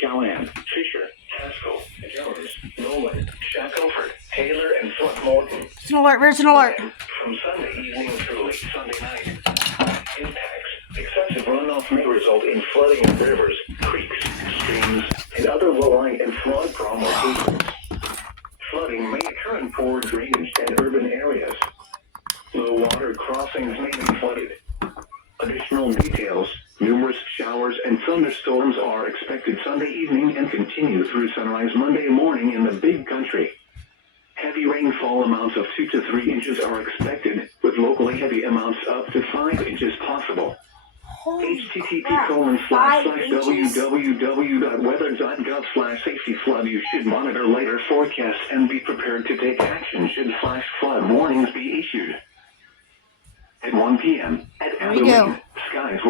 Callahan, Fisher, Haskell, Jones, Nolan, Shackelford, Taylor, and Throckmorton. There's an alert, there's an alert. From Sunday evening through late Sunday night. Impacts. Excessive runoff may result in flooding of rivers, creeks, streams, and other low-lying and flood-prone locations. Flooding may occur in poor drainage and urban areas. Low water crossings may be flooded. Additional details. Numerous showers and thunderstorms are expected Sunday evening and continue through sunrise Monday morning in the Big Country. Heavy rainfall amounts of 2 to 3 inches are expected, with locally heavy amounts up to 5 inches possible. http://www.weather.gov/safety-flood. You should monitor later forecasts and be prepared to take action should flash flood warnings be issued. At 1 p.m. at There we go. Abilene, skies were